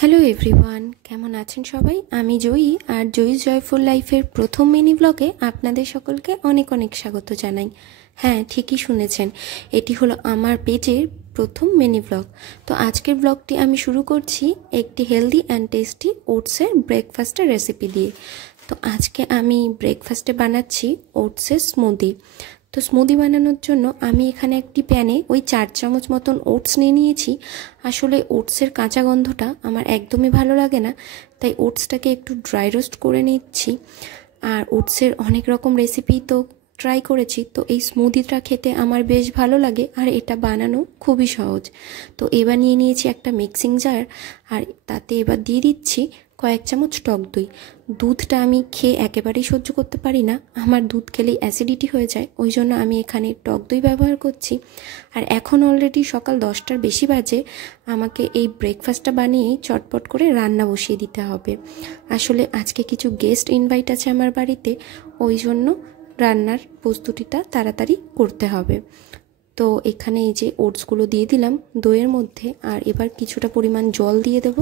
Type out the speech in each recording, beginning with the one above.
Hello everyone, কেমন আছেন সবাই? আমি জয়ী, আর জয়ীস জয়ফুল লাইফের প্রথম মিনি ব্লগে আপনাদের সকলকে অনেক অনেক স্বাগত জানাই। হ্যাঁ, ঠিকই শুনেছেন, এটি হলো আমার পেজের প্রথম মিনি ব্লগ। তো আজকের ব্লগটি আমি শুরু করছি একটি হেলদি অ্যান্ড টেস্টি ওটসের ব্রেকফাস্টের রেসিপি দিয়ে। তো আজকে আমি ব্রেকফাস্টে বানাচ্ছি ওটসের স্মুদি। তো স্মুদি বানানোর জন্য আমি এখানে একটি প্যানে ওই 4 চামচ মতন ওটস নিয়ে নিয়েছি। আসলে ওটসের কাঁচা গন্ধটা আমার একদমই ভালো লাগে না, তাই ওটসটাকে একটু ড্রাই রোস্ট করে নিচ্ছি। আর ওটসের অনেক রকম রেসিপি তো ট্রাই করেছি, তো এই স্মুদিটা খেতে আমার বেশ ভালো লাগে আর এটা বানানো খুবই সহজ। তো এবার নিয়ে নিয়েছি একটা মিক্সিং জার, আর তাতে এবার দিয়ে দিচ্ছি কয়েক চামচ টক দই। দুধটা আমি খেয়ে একেবারেই সহ্য করতে পারি না, আমার দুধ খেলেই অ্যাসিডিটি হয়ে যায়, ওই জন্য আমি এখানে টক দই ব্যবহার করছি। আর এখন অলরেডি সকাল 10টার বেশি বাজে, আমাকে এই ব্রেকফাস্টটা বানিয়েই চটপট করে রান্না বসিয়ে দিতে হবে। আসলে আজকে কিছু গেস্ট ইনভাইট আছে আমার বাড়িতে, ওই জন্য রান্নার প্রস্তুতিটা তাড়াতাড়ি করতে হবে। তো এখানে এই যে ওটসগুলো দিয়ে দিলাম দইয়ের মধ্যে, আর এবার কিছুটা পরিমাণ জল দিয়ে দেব,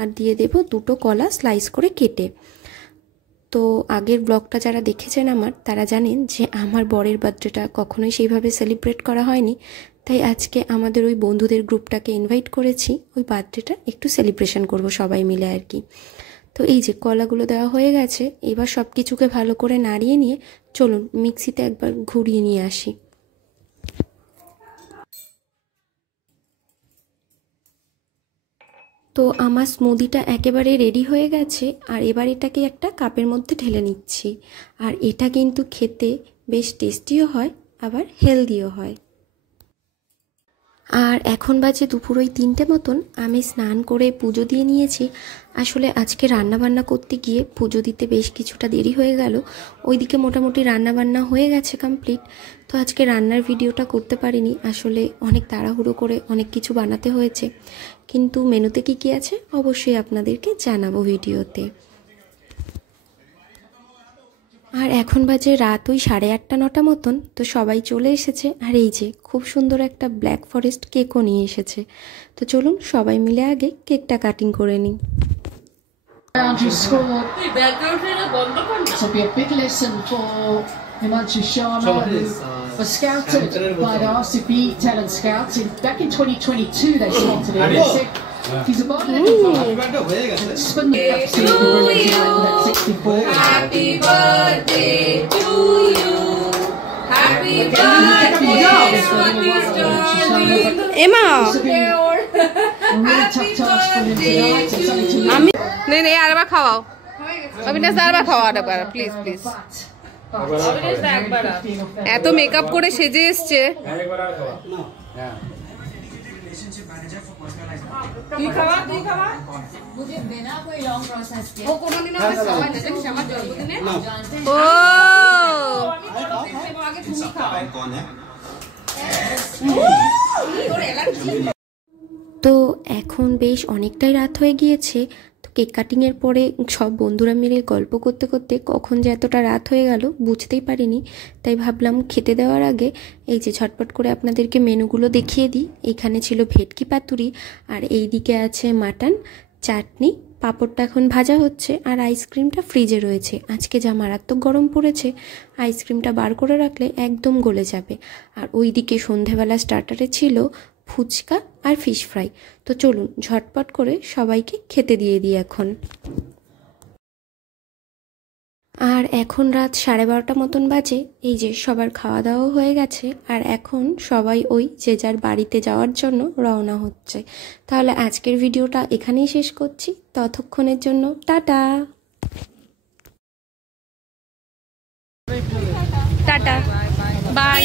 আর দিয়ে দেব 2টো কলা স্লাইস করে কেটে। তো আগের ব্লগটা যারা দেখেছেন আমার, তারা জানেন যে আমার বরের বার্থডেটা কখনোই সেইভাবে সেলিব্রেট করা হয়নি, তাই আজকে আমাদের ওই বন্ধুদের গ্রুপটাকে ইনভাইট করেছি ওই বার্থডেটা একটু সেলিব্রেশন করব সবাই মিলে আর কি। তো এই যে কলাগুলো দেওয়া হয়ে গেছে, এবার সব কিছুকে ভালো করে নাড়িয়ে নিয়ে চলুন মিক্সিতে একবার ঘুরিয়ে নিয়ে আসি। তো আমার স্মুদিটা একেবারে রেডি হয়ে গেছে, আর এবার এটাকে একটা কাপের মধ্যে ঢেলে নিচ্ছি। আর এটা কিন্তু খেতে বেশ টেস্টিও হয়, আবার হেলদিও হয়। আর এখন বাজে দুপুর ওই 3টে মতন, আমি স্নান করে পুজো দিয়ে নিয়েছি। আসলে আজকে রান্নাবান্না করতে গিয়ে পুজো দিতে বেশ কিছুটা দেরি হয়ে গেল, ওইদিকে মোটামুটি রান্নাবান্না হয়ে গেছে কমপ্লিট। তো আজকে রান্নার ভিডিওটা করতে পারিনি, আসলে অনেক তাড়াহুড়ো করে অনেক কিছু বানাতে হয়েছে, কিন্তু মেনুতে কী কী আছে অবশ্যই আপনাদেরকে জানাবো ভিডিওতে। আর এখন বাজে রাত ওই 8:30-9টা মতন, তো সবাই চলে এসেছে। আর এই যে খুব সুন্দর একটা ব্ল্যাক ফরেস্ট কেকও নিয়ে এসেছে। তো চলুন সবাই মিলে আগে কেকটা কাটিং করে নিই। Himanshu Sharma, who was scouted by the RCB talent scouts back in 2022. They spotted him. He's a bowler. Spin the cup to you. 64. Happy birthday to you. Happy birthday, Emma. Really tough task for him tonight. It's only to আমি নে আরেকবার খাওয়াও, অবিনাশ আরেকবার খাওয়া আরেকবার please please. এত makeup করে সেজে এসছে। তুই খাওয়া मुझे बिना कोई लॉन्ग प्रोसेस के ও কোনদিনও আমার সবাই জানিস আমার জন্মদিনে ও आगे तुम ही खाओ। कौन है? তো এখন বেশ অনেকটাই রাত হয়ে গিয়েছে। তো কেক কাটিংয়ের পরে সব বন্ধুরা মিলে গল্প করতে করতে কখন যে এতটা রাত হয়ে গেল বুঝতেই পারিনি, তাই ভাবলাম খেতে দেওয়ার আগে এই যে ঝটপট করে আপনাদেরকে মেনুগুলো দেখিয়ে দিই। এখানে ছিল ভেটকি পাতুরি, আর এই দিকে আছে মাটন, চাটনি, পাঁপড়টা এখন ভাজা হচ্ছে, আর আইসক্রিমটা ফ্রিজে রয়েছে। আজকে যা মারাত্মক গরম পড়েছে, আইসক্রিমটা বার করে রাখলে একদম গলে যাবে। আর ওই দিকে সন্ধেবেলা স্টার্টারে ছিল ফুচকা আর ফিশ ফ্রাই। তো চলুন ঝটপট করে সবাইকে খেতে দিয়ে দিই এখন। আর এখন রাত 12:30 মতন বাজে। এই যে সবার খাওয়া দাওয়া হয়ে গেছে, আর এখন সবাই ওই যে যার বাড়িতে যাওয়ার জন্য রওনা হচ্ছে। তাহলে আজকের ভিডিওটা এখানেই শেষ করছি, ততক্ষণের জন্য টাটা টাটা বাই।